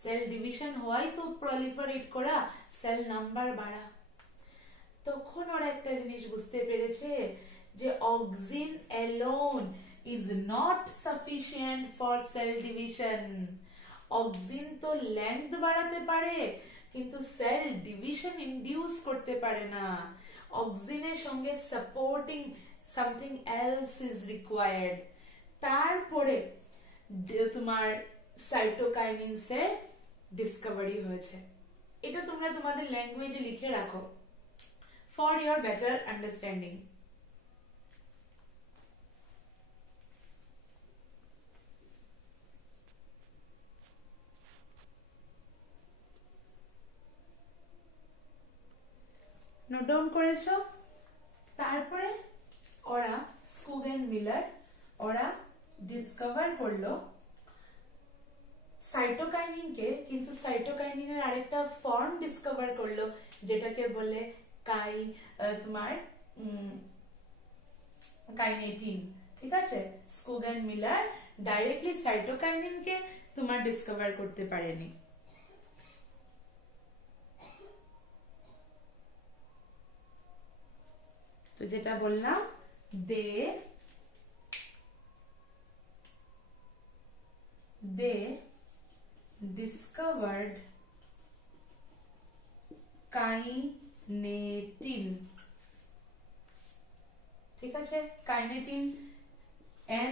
সেল ডিভিশন হওয়াই তো প্রলিফারেট করা, সেল নাম্বার বাড়া। তখন ওরা একটা জিনিস বুঝতে পেরেছে যে auxin alone is not sufficient for cell division. Auxin তো লেন্থ বাড়াতে পারে কিন্তু সেল ডিভিশন ইনডিউস করতে পারে না। অক্সিনের সঙ্গে supporting something else is required. তারপরে তোমার সাইটোকাইনিনসে ডিসকভারি হয়েছে। এটা তোমরা তোমাদের ল্যাঙ্গুয়েজে লিখে রাখো for your better understanding. Note down করেছো? তারপরে ওরা স্কুগেন মিলার ওরা ডিসকভার করলো সাইটোকাইনিনকে, কিন্তু সাইটোকাইনিনের আরেকটা ফর্ম ডিসকভার করলো যেটাকে বলে তোমার কাইনেটিন। ঠিক আছে, স্কুগেন মিলার ডাইরেক্টলি সাইটোকাইনিনকে তোমার ডিসকভার করতে পারেনি। তো যেটা বললাম, দে discovered কাইনেটিন। ঠিক আছে, কাইনেটিন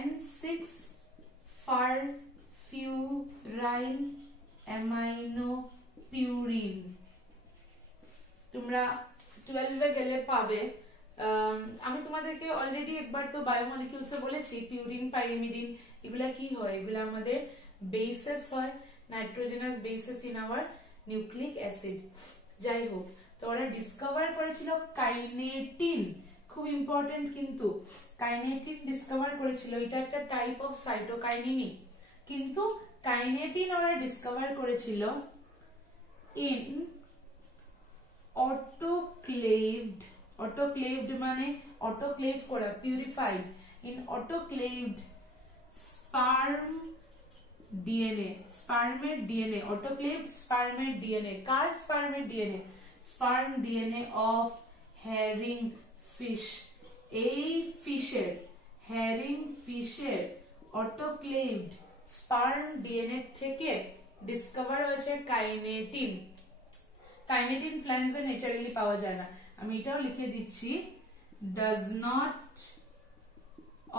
N6-farfuryl aminopiurin। তোমরা 12 গেলে পাবে। আমি তোমাদেরকে অলরেডি একবার তো বায়োমলিকিউলসে বলেছি, পিউরিন, পাইরিমিডিন এগুলা কি হয়, এগুলা আমাদের বেসেস হয়, nitrogenous bases in our nucleic acid. যাই হোক, তো ওরা ডিসকভার করেছিল কাইনেটিন, খুব ইম্পর্টেন্ট কিন্তু কাইনেটিন ডিসকভার করেছিল। এটা একটা টাইপ অফ সাইটোকাইনিনই, কিন্তু কাইনেটিন ওরা ডিসকভার করেছিল ইন অটোক্লেভড, অটোক্লেভড মানে অটোক্লেভ করা, purified, in autoclaved sperm DNA, স্পার্মের ডিএনএ, অটোক্লেভড স্পার্মের ডিএনএ। কার স্পার্মের DNA? Sperm DNA of herring fish. এই ফিশের, হ্যারিং ফিশের অটোক্লেভড স্পার্ম ডিএনএ থেকে ডিসকভার হয়েছে কাইনেটিন। কাইনেটিন প্ল্যান্টসে ন্যাচারালি পাওয়া যায় না, আমি এটাও লিখে দিচ্ছি, does not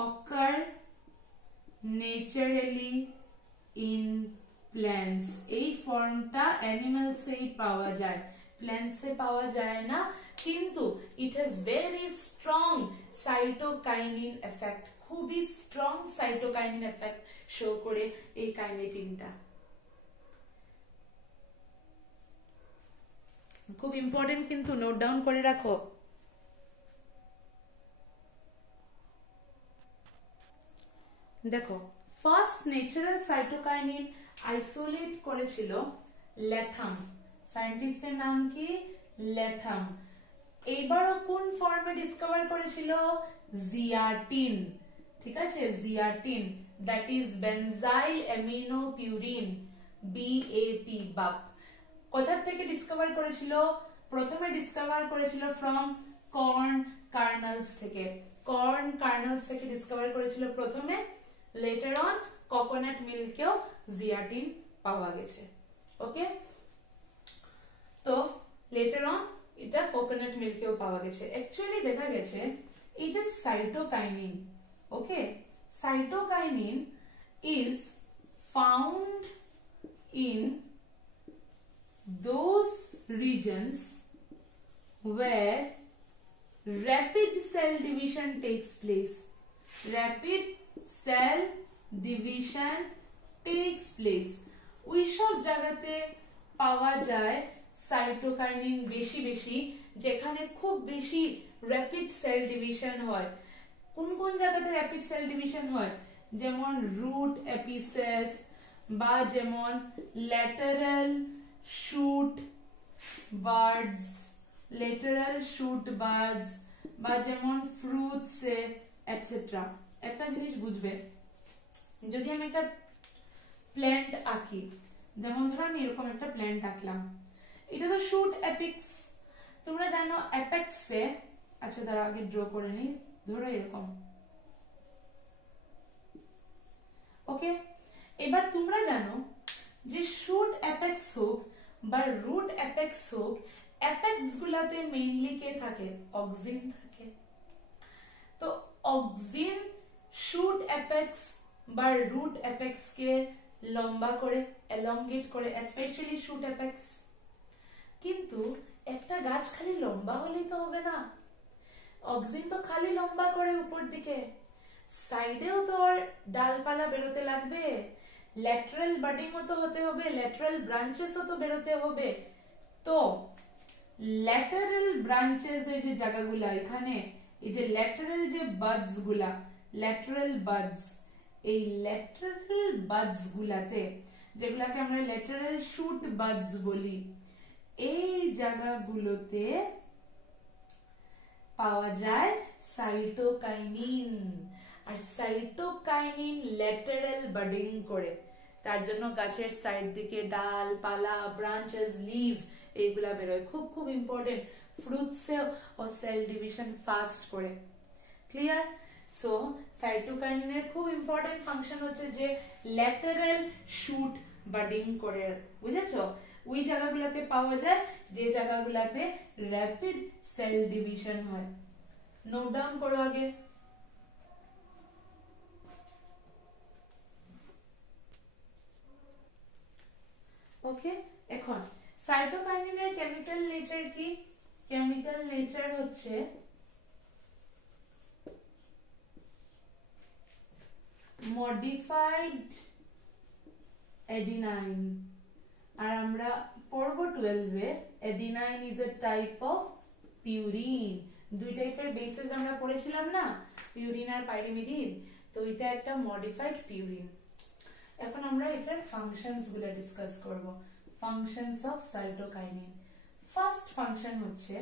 occur naturally in plants। এই ফর্মটা অ্যানিমালসেই পাওয়া যায়, প্ল্যান্টসে পাওয়া যায় না, কিন্তু it has very strong cytokinin effect, খুবই স্ট্রং সাইটোকাইনিন এফেক্ট শো করে এই কাইনেটিনটা। খুব ইম্পর্টেন্ট কিন্তু, নোট ডাউন করে রাখো। দেখো, ফার্স্ট ন্যাচারাল সাইটোকাইনিন আইসোলেট করেছিল ল্যাথাম, সায়েন্টিস্টের নাম কি? ল্যাথাম। এইবারও কোন ফর্মে ডিসকভার করেছিল? জিয়াটিন। ঠিক আছে, zeatin, that is benzyl aminopurine, BAP, BAP. কোথা থেকে ডিসকভার করেছিল? প্রথমে ডিসকভার করেছিল ফ্রম কর্ন কার্নেলস থেকে, কর্ন কার্নেলস থেকে ডিসকভার করেছিল প্রথমে, লেটার অন কোকোনাট মিল্কেও জিয়াটিন পাওয়া গেছে। ওকে, তো লেটার অন এটা কোকোনাট মিল্কেও পাওয়া গেছে। অ্যাকচুয়ালি দেখা গেছে এই যে cytokinin, okay, cytokinin is found in those regions where rapid cell division takes place, rapid cell division takes place। ওই সব জায়গাতে পাওয়া যায় সাইটোকাইনিন বেশি বেশি, যেখানে খুব বেশি র্যাপিড সেল ডিভিশন হয়। কোন কোন জায়গাতে র্যাপিড সেল ডিভিশন হয়? যেমন রুট এপিসেস, বা যেমন lateral shoot birds, lateral shoot birds, বা যেমন ফ্রুটসে এটসেট্রা। একটা জিনিস বুঝবে, যদি আমি একটা প্ল্যান্ট আঁকি, যেমন ধরো আমি এরকম একটা প্ল্যান্ট আঁকলাম, এটা তো শুট অ্যাপেক্স। তোমরা জানো অ্যাপেক্সে, আচ্ছা তার আগে ড্র করে নিই, ধরো এরকম, ওকে। এবার তোমরা জানো যে শুট অ্যাপেক্স হোক বা রুট অ্যাপেক্স হোক, অ্যাপেক্স গুলাতে মেইনলি কে থাকে? অক্সিন থাকে। তো অক্সিন শুট অ্যাপেক্স বা রুট অ্যাপেক্স কে লম্বা করে, এলংগেট করে, স্পেশালি শুট অ্যাপেক্স। কিন্তু একটা গাছ খালি লম্বা হলেই তো হবে না, অক্সিন তো খালি লম্বা করে উপর দিকে, সাইডেও তো ওর ডালপালা বেরোতে লাগবে, ল্যাটারাল বাডিংও তো হতে হবে, ল্যাটারাল ব্রাঞ্চেসও তো বেরোতে হবে। তো ল্যাটারাল ব্রাঞ্চেস এর যে জায়গাগুলা, এখানে এই যে ল্যাটারাল যে বাডস গুলা, ল্যাটারাল বাডস, এই ল্যাটারাল বাডস গুলাতে, যেগুলাকে আমরা ল্যাটারাল শুট বাডস বলি, এই জায়গাগুলোতে পাওয়া যায় সাইটোকাইনিন। আর সাইটোকাইনিন ল্যাটারাল বাডিং করে, তার জন্য গাছের সাইড দিকে ডাল পালা, ব্রাঞ্চেস, লিভস এইগুলা বেরোয়। খুব খুব ইম্পর্টেন্ট, ফ্রুটসেও ও সেল ডিভিশন ফাস্ট করে। ক্লিয়ার? সো সাইটোকাইনিনের খুব ইম্পর্টেন্ট ফাংশন হচ্ছে যে ল্যাটারাল শুট বাডিং করে, বুঝেছো? ওই জায়গাগুলোতে পাওয়া যায় যে জায়গাগুলোতে র্যাপিড সেল ডিভিশন হয়। নোট ডাউন করো আগে। ওকে, এখন সাইটোকাইনিনের কেমিক্যাল নেচার কি? কেমিক্যাল নেচার হচ্ছে মডিফাইড অ্যাডিনাইন। আর আমরা পড়বো 12-এ, adenine is a type of purine. দুই টাইপের বেসেস আমরা পড়েছিলাম না, পিউরিন আর পাইরিমিডিন, তো এটা একটা মডিফাইড পিউরিন। এখন আমরা এটার ফাংশনস গুলো ডিসকাস করব। Functions of cytokinin. First function হচ্ছে,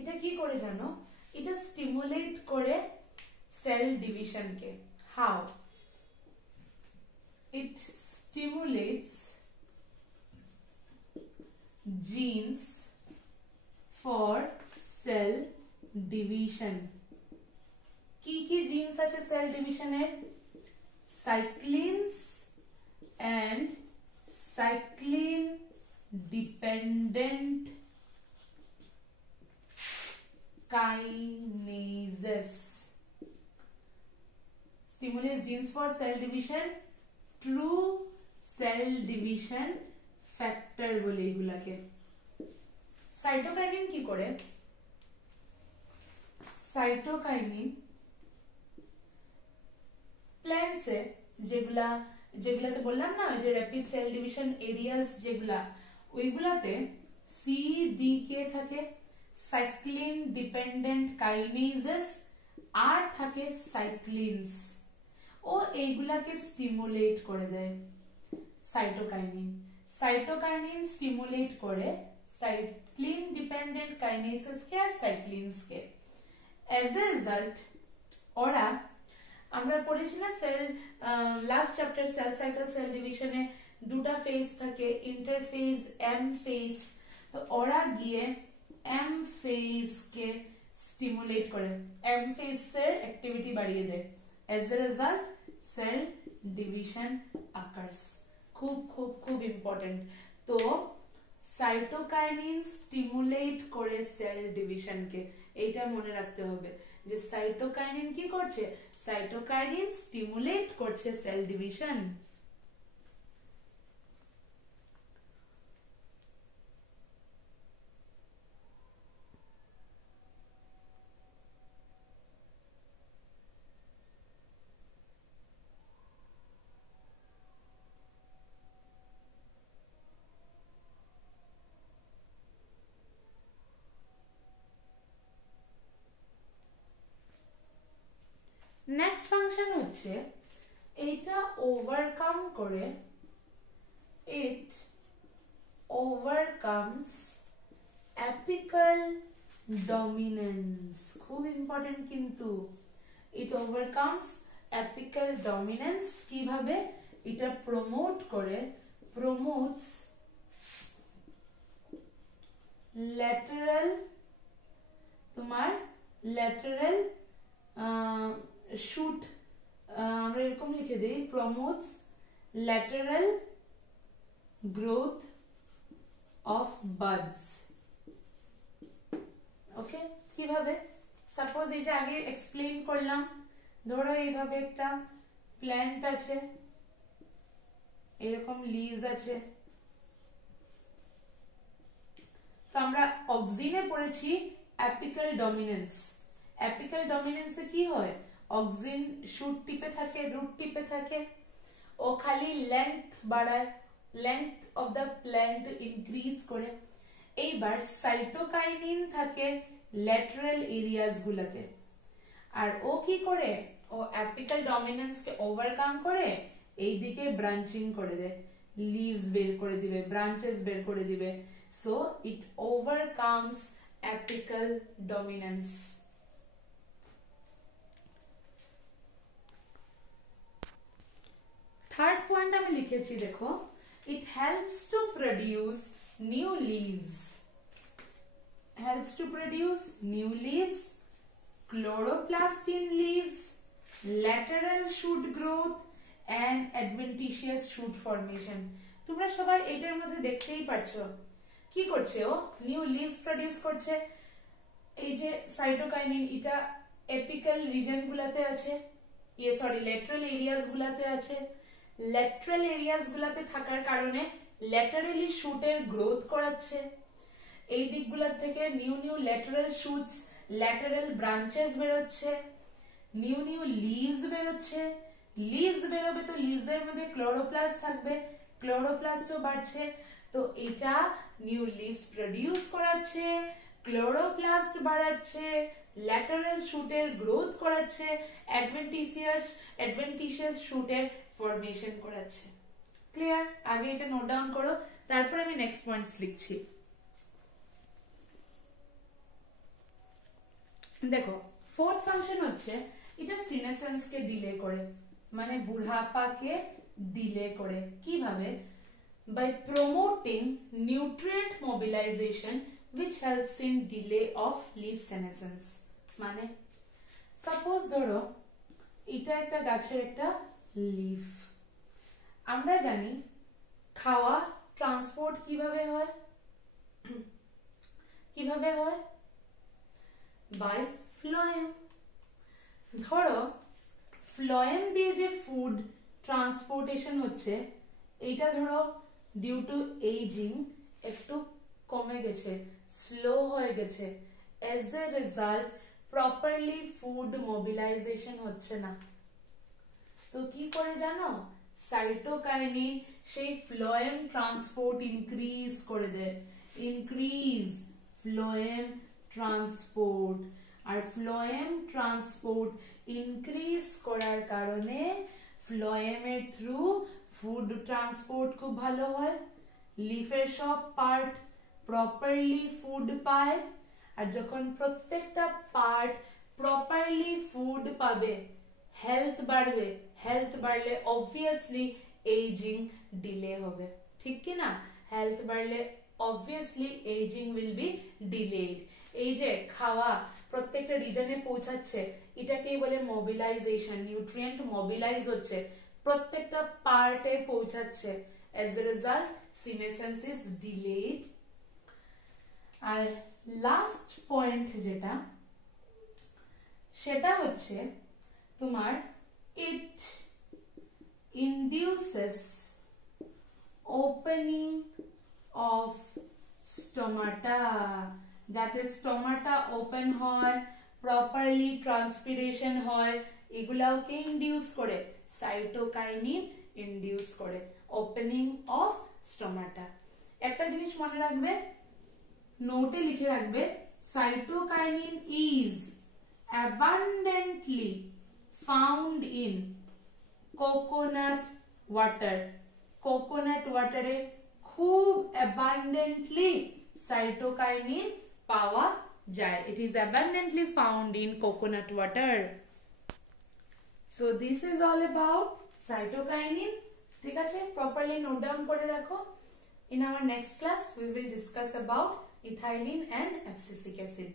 এটা কি করে জানো? এটা স্টিমুলেট করে সেল ডিভিশনকে। How? It stimulates genes for cell division. কি কি জিনস আছে সেল ডিভিশনের? সাইক্লিনস and cyclin dependent kinases stimulates genes for cell division, true cell division factor বলে এগুলাকে। সাইটোকাইনিন কি করে? সাইটোকাইনিন প্ল্যান্টসে যেগুলাতে বললাম না যে র্যাপিড সেল ডিভিশন এরিয়াস, যেগুলা ওইগুলাতে সিডিকে থাকে, সাইক্লিন ডিপেন্ডেন্ট কাইনেজেস, আর থাকে সাইক্লিনস, ও এইগুলাকে স্টিমুলেট করে দেয় সাইটোকাইনিন। সাইটোকাইনিন স্টিমুলেট করে সাইক্লিন ডিপেন্ডেন্ট কাইনেসেস কে আর সাইক্লিনস কে। অ্যাজ এ রেজাল্ট ওরা, আমরা পড়েছি না cell last chapter cell cycle cell ডিভিশনে দুটা ফেজ থাকে, ইন্টারফেজ, এম ফেজ। তো ওরা গিয়ে এম ফেজ কে স্টিমুলেট করে, এম ফেজ এর অ্যাক্টিভিটি বাড়িয়ে দেয়। As a result cell division occurs. খুব খুব খুব ইম্পর্টেন্ট। তো সাইটোকাইনিন স্টিমুলেট করে সেল ডিভিশনকে, এইটা মনে রাখতে হবে যে সাইটোকাইনিন কি করছে? সাইটোকাইনিন স্টিমুলেট করছে সেল ডিভিশন। নেক্সট ফাংশন হচ্ছে এটা ওভারকাম করে, ইট ওভারকামস অ্যাপিক্যাল ডমিনেন্স। খুব ইম্পর্টেন্ট কিন্তু, ইট ওভারকামস অ্যাপিক্যাল ডমিনেন্স কিভাবে এটা প্রমোট করে, প্রমোটস ল্যাটারাল, তোমার ল্যাটারাল শুট, আমরা এরকম লিখে দিই, promotes lateral growth of buds. Okay, কিভাবে? সাপোজ এই যে আগে এক্সপ্লেইন করলাম, ধরো এইভাবে একটা প্ল্যান্ট আছে, এরকম লিভস আছে, তো আমরা অক্সিনে পড়েছি অ্যাপিক্যাল ডমিনেন্স। অ্যাপিক্যাল ডমিনেন্সে কি হয়, অক্সিন শুট টিপে থাকে, রুট টিপে থাকে, ও খালি লেন্থ বাড়ায়, length of the plant increase করে। এইবার সাইটোকাইনিন থাকে ল্যাটারাল এরিয়াস গুলোতে, আর ও কি করে, ও অ্যাপিক্যাল ডমিনেন্স কে ওভারকাম করে এইদিকে ব্রাঞ্চিং করে দেয়, লিভস বের করে দিবে, ব্রাঞ্চেস বের করে দিবে। So it overcomes apical dominance. Third point আমি লিখেছি, দেখো, it helps to produce new leaves, helps to produce new leaves, chloroplast in leaves, lateral shoot growth and adventitious shoot formation। তোমরা সবাই এটার মধ্যে দেখতেই পাচ্ছো কি করছে, ও নিউ লিভস প্রডিউস করছে। এই যে সাইটোকাইনিন, এটা এপিক্যাল রিজন গুলাতে আছে, ল্যাটারাল এরিয়াস গুলাতে আছে। ল্যাটারাল এরিয়াস গুলাতে থাকার কারণে ল্যাটারালি শুটের গ্রোথ করাচ্ছে, এই দিকগুলা থেকে new new lateral suits, lateral branches বেরোচ্ছে, নিউ নিউ লিভস বেরোচ্ছে। লিভস বেরোবে তো লিভস এর মধ্যে ক্লোরোপ্লাস্ট থাকবে, ক্লোরোপ্লাস্টও বাড়ছে, তো এটা নিউ লিভস প্রডিউস করাচ্ছে, ক্লোরোপ্লাস্ট বাড়াচ্ছে, ল্যাটারাল শুটের গ্রোথ করাচ্ছে, অ্যাডভেন্টিশিয়াস শুটের ফরমেশন করাচ্ছে। ক্লিয়ার? আগে এটা নোট ডাউন করো, তারপর আমি নেক্সট পয়েন্টস লিখছি। দেখো, ফোর্থ ফাংশন হচ্ছে এটা সিনেসেন্স কে ডিলে করে, মানে বুড়াপাকে ডিলে করে। কিভাবে? by promoting nutrient mobilization which helps in delay of leaf senescence। মানে সাপোজ ধরো এটা একটা গাছের একটা লিফ, আমরা জানি খাওয়া ট্রান্সপোর্ট কিভাবে হয়, কিভাবে হয়, বাই ফ্লোয়েম। ধরো ফ্লোয়েম দিয়ে যে ফুড ট্রান্সপোর্টেশন হচ্ছে, এইটা ধরো ডিউ টু এজিং একটু কমে গেছে, স্লো হয়ে গেছে, as a result properly food mobilization হচ্ছে না। তো কি করে জানো, সাইটোকাইনিন সেই ফ্লোয়েম ট্রান্সপোর্ট ইনক্রিজ করে দেয়, ইনক্রিজ ফ্লোয়েম ট্রান্সপোর্ট। আর ফ্লোয়েম ট্রান্সপোর্ট ইনক্রিজ করার কারণে ফ্লোয়েমের থ্রু ফুড ট্রান্সপোর্ট খুব ভালো হয়, লিফের সব পার্ট প্রপারলি ফুড পায়। আর যখন প্রত্যেকটা পার্ট প্রপারলি ফুড পাবে, হেলথ বাড়বে, হেলথ বাড়লে অবভিয়াসলি এজিং ডিলে হবে, ঠিক কি না? হেলথ বাড়লে obviously aging will be delayed. এই যে খাওয়া প্রত্যেকটা রিজনে পৌঁছাচ্ছে, এটাকেই বলে মোবিলাইজেশন, নিউট্রিয়েন্ট মোবিলাইজ হচ্ছে, প্রত্যেকটা পার্টে পৌঁছাচ্ছে, as a result senescence is delayed. আর লাস্ট পয়েন্ট যেটা, সেটা হচ্ছে তোমার it induces opening of stomata, যাতে স্টোমাটা ওপেন হয়, প্রপারলি ট্রান্সপিরেশন হয়, এগুলাকে ইনডিউস করে, সাইটোকাইনিন ইনডিউস করে ওপেনিং অফ স্টোমাটা। একটা জিনিস মনে রাখবে, নোটে লিখে রাখবে, cytokinin is abundantly found in coconut water। Coconut ওয়াটারে খুব abundantly সাইটোকাইনিন পাওয়া যায়, it is abundantly found in coconut water। So this is all about cytokinin. ঠিক আছে, properly note down করে রাখো. In our next class we will discuss about ethylene and abscisic acid.